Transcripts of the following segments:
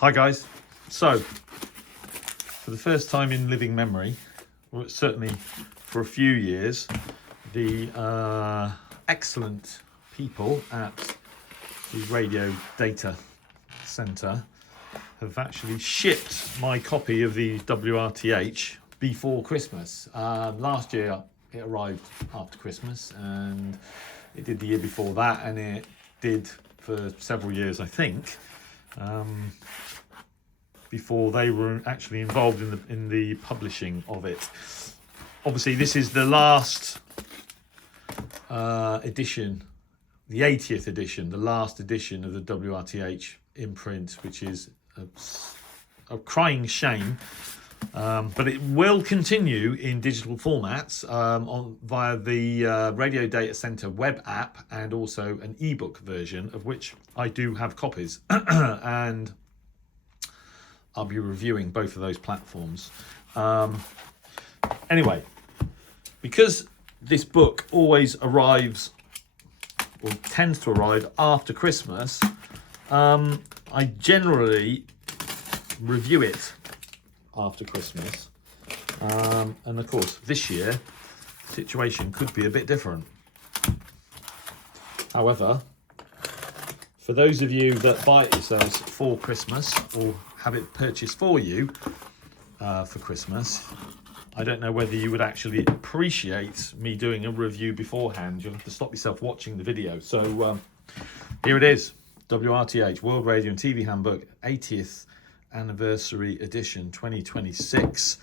Hi guys. So, for the first time in living memory, well, certainly for a few years, the excellent people at the Radio Data Centre have actually shipped my copy of the WRTH before Christmas. Last year it arrived after Christmas, and it did the year before that, and it did for several years, I think. Before they were actually involved in the publishing of it. Obviously, this is the last edition, the 80th edition, the last edition of the WRTH imprint, which is a crying shame. But it will continue in digital formats via the Radio Data Centre web app, and also an ebook version, of which I do have copies. And I'll be reviewing both of those platforms. Anyway, because this book always arrives, or tends to arrive, after Christmas, I generally review it after Christmas. And of course, this year, the situation could be a bit different. However, for those of you that buy it yourselves for Christmas, or have it purchased for you for Christmas, I don't know whether you would actually appreciate me doing a review beforehand. You'll have to stop yourself watching the video. So here it is, WRTH, World Radio and TV Handbook, 80th Anniversary Edition 2026.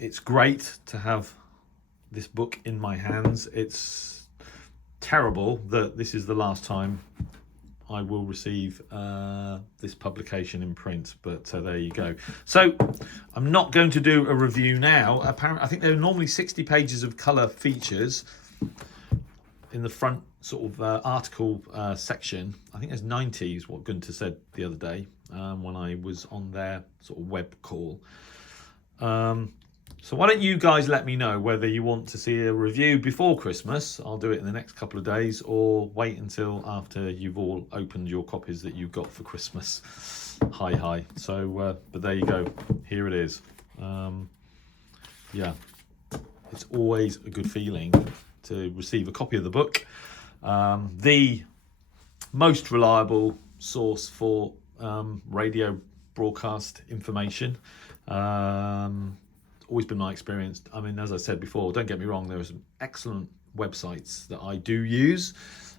It's great to have this book in my hands. It's terrible that this is the last time I will receive this publication in print, but there you go. So I'm not going to do a review now. Apparently, I think there are normally 60 pages of colour features in the front sort of article section. I think there's 90 is what Gunter said the other day when I was on their sort of web call. So why don't you guys let me know whether you want to see a review before Christmas. I'll do it in the next couple of days, or wait until after you've all opened your copies that you got for Christmas. Hi. So, but there you go. Here it is. Yeah, it's always a good feeling to receive a copy of the book. The most reliable source for radio broadcast information. Always been my experience. I mean, as I said before, don't get me wrong, there are some excellent websites that I do use,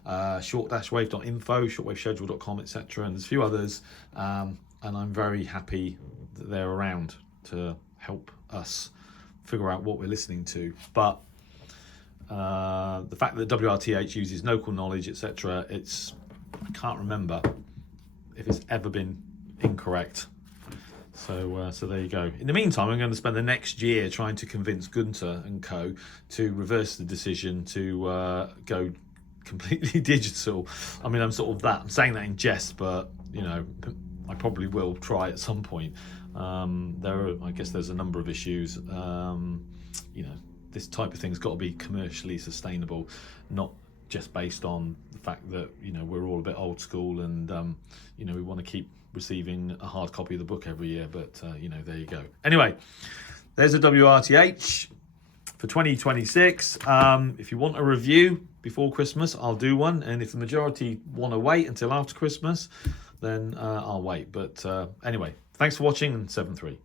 short-wave.info, shortwaveschedule.com, etc., and there's a few others, and I'm very happy that they're around to help us figure out what we're listening to. But the fact that WRTH uses local knowledge, etc., I can't remember if it's ever been incorrect. So there you go. In the meantime, I'm going to spend the next year trying to convince Gunter and co to reverse the decision to go completely digital. I mean, I'm saying that in jest, but you know, I probably will try at some point. I guess there's a number of issues. You know, this type of thing's got to be commercially sustainable, not just based on the fact that, you know, we're all a bit old school and you know, we want to keep receiving a hard copy of the book every year. But you know, there you go. Anyway, there's a WRTH for 2026. If you want a review before Christmas, I'll do one, and if the majority want to wait until after Christmas, then I'll wait. But anyway, thanks for watching, and 7-3.